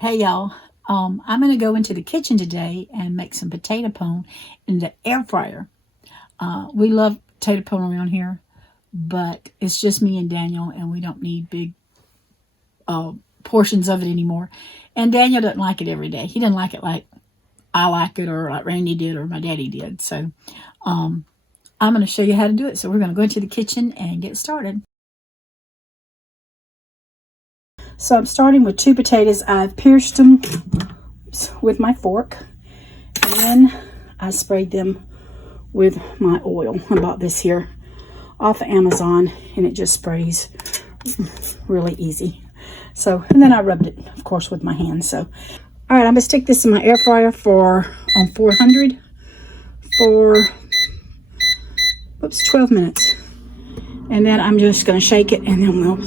Hey y'all, I'm going to go into the kitchen today and make some potato pone in the air fryer. We love potato pone around here, but it's just me and Daniel, and we don't need big portions of it anymore. And Daniel doesn't like it every day. He doesn't like it like I like it, or like Randy did, or my daddy did. So I'm going to show you how to do it. So we're going to go into the kitchen and get started. So I'm starting with 2 potatoes. I've pierced them with my fork, and then I sprayed them with my oil. I bought this here off of Amazon, and it just sprays really easy. So, and then I rubbed it, of course, with my hands. So, all right, I'm gonna stick this in my air fryer for on 400 for 12 minutes, and then I'm just gonna shake it, and then we'll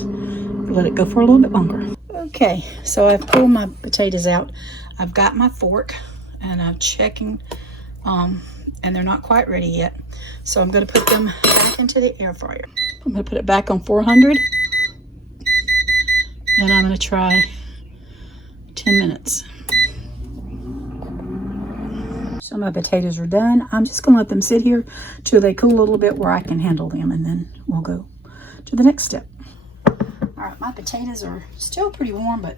let it go for a little bit longer. Okay, so I've pulled my potatoes out. I've got my fork, and I'm checking, and they're not quite ready yet. So I'm going to put them back into the air fryer. I'm going to put it back on 400, and I'm going to try 10 minutes. So my potatoes are done. I'm just going to let them sit here till they cool a little bit where I can handle them, and then we'll go to the next step. All right, my potatoes are still pretty warm, but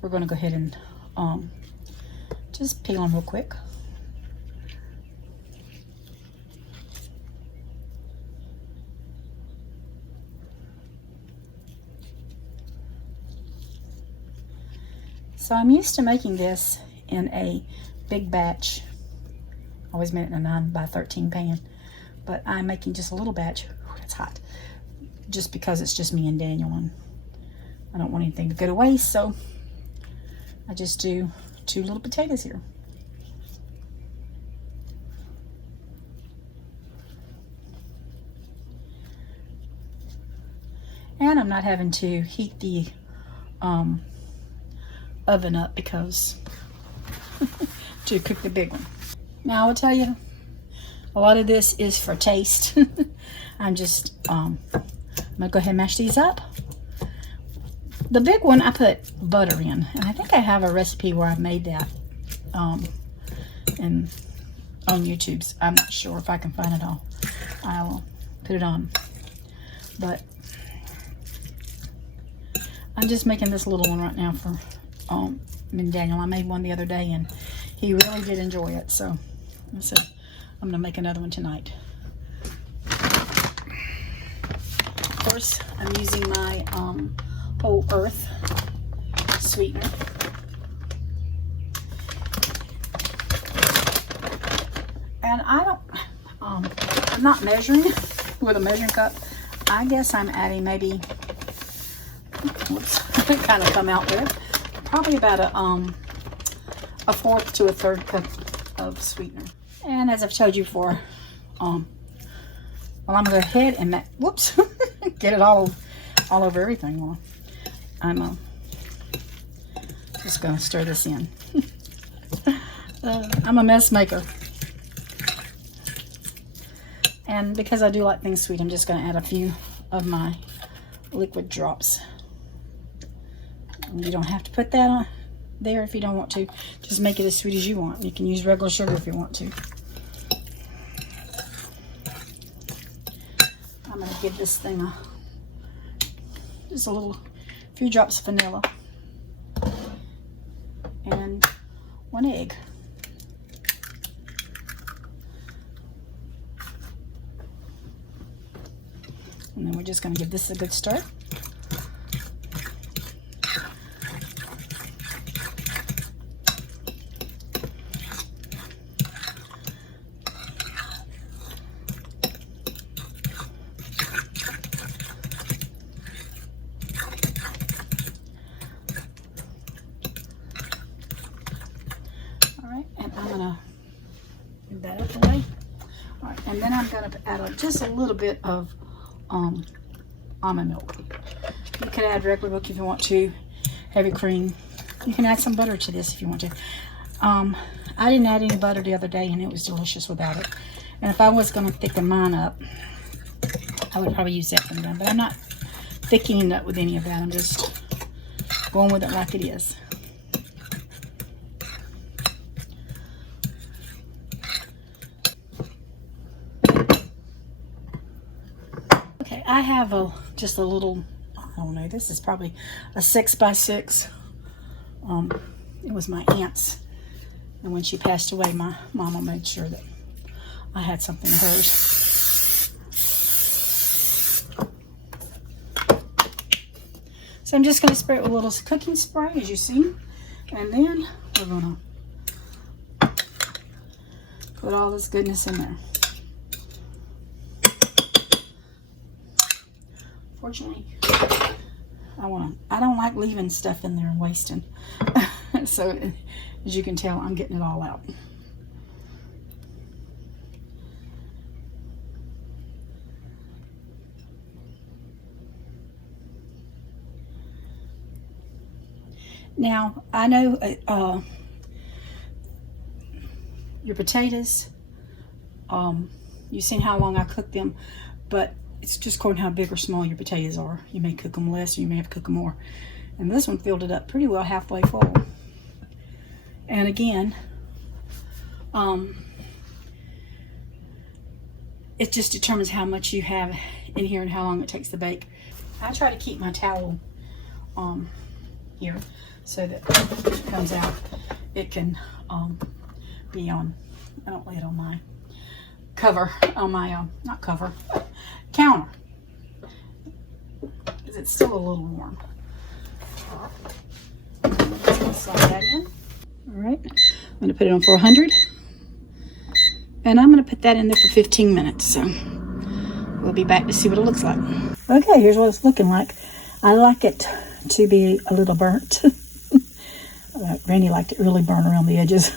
we're going to go ahead and just peel them real quick. So I'm used to making this in a big batch. I always made it in a 9x13 pan, but I'm making just a little batch. Ooh, it's hot. Just because it's just me and Daniel, and I don't want anything to go to waste, so I just do 2 little potatoes here. And I'm not having to heat the oven up because to cook the big one. Now I'll tell you, a lot of this is for taste. I'm just I'm gonna go ahead and mash these up. The big one I put butter in, and I think I have a recipe where I made that and on YouTube's. I'm not sure if I can find it all. I'll put it on, but I'm just making this little one right now for and Daniel. I made one the other day, and he really did enjoy it, so I said I'm gonna make another one tonight. Of course, I'm using my whole earth sweetener. And I'm not measuring with a measuring cup. I guess I'm adding maybe, it kind of come out with probably about a 1/4 to a 1/3 cup of sweetener. And as I've told you before, well, I'm gonna go ahead and get it all over everything. Well, I'm just gonna stir this in. I'm a mess maker, and because I do like things sweet, I'm just gonna add a few of my liquid drops. You don't have to put that on there if you don't want to. Just make it as sweet as you want. You can use regular sugar if you want to. I'm gonna give this thing just a few drops of vanilla and 1 egg. And then we're just gonna give this a good stir. I'm gonna move that up the way. All right, and then I'm gonna add just a little bit of almond milk. You can add regular milk if you want to, heavy cream. You can add some butter to this if you want to. I didn't add any butter the other day, and it was delicious without it. And if I was gonna thicken mine up, I would probably use that for them, but I'm not thickening it up with any of that. I'm just going with it like it is. I have just a little, I don't know, this is probably a 6x6. It was my aunt's, and when she passed away, my mama made sure that I had something of hers. So I'm just going to spray it with a little cooking spray, as you see, and then we're going to put all this goodness in there. Fortunately, I don't like leaving stuff in there and wasting. So as you can tell, I'm getting it all out. Now, I know your potatoes, you've seen how long I cooked them, but it's just according how big or small your potatoes are. You may cook them less, or you may have to cook them more. And this one filled it up pretty well, halfway full. And again, it just determines how much you have in here and how long it takes to bake. I try to keep my towel here so that when it comes out, it can be on, I don't lay it on my cover, on my, not cover, counter, because it's still a little warm. Slide that in. All right, I'm going to put it on for 100, and I'm going to put that in there for 15 minutes. So we'll be back to see what it looks like. Okay, here's what it's looking like. I like it to be a little burnt. Randy liked it really burnt around the edges,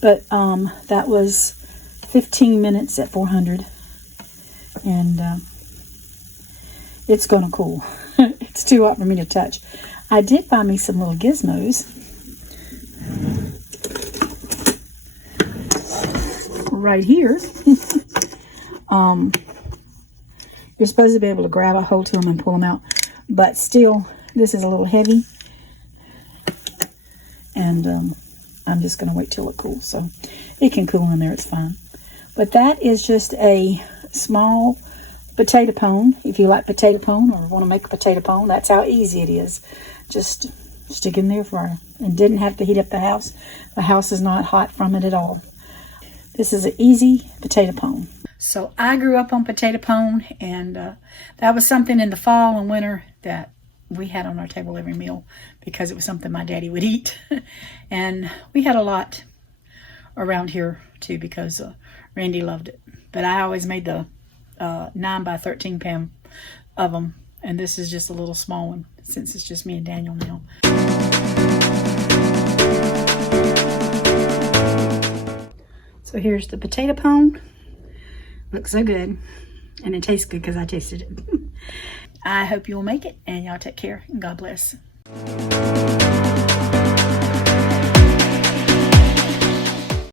but that was 15 minutes at 400, and it's going to cool. It's too hot for me to touch. I did buy me some little gizmos. Right here. You're supposed to be able to grab a hold to them and pull them out, but still, this is a little heavy, and I'm just going to wait till it cools. So it can cool in there, it's fine. But that is just a small potato pone. If you like potato pone or want to make a potato pone, that's how easy it is. Just stick in there and didn't have to heat up the house. The house is not hot from it at all. This is an easy potato pone. So I grew up on potato pone, and that was something in the fall and winter that we had on our table every meal because it was something my daddy would eat. And we had a lot around here too because Randy loved it. But I always made the 9 by 13 pan of them, and this is just a little small one since it's just me and Daniel now. So here's the potato pone. Looks so good, and it tastes good because I tasted it. I hope you'll make it, and y'all take care, and God bless.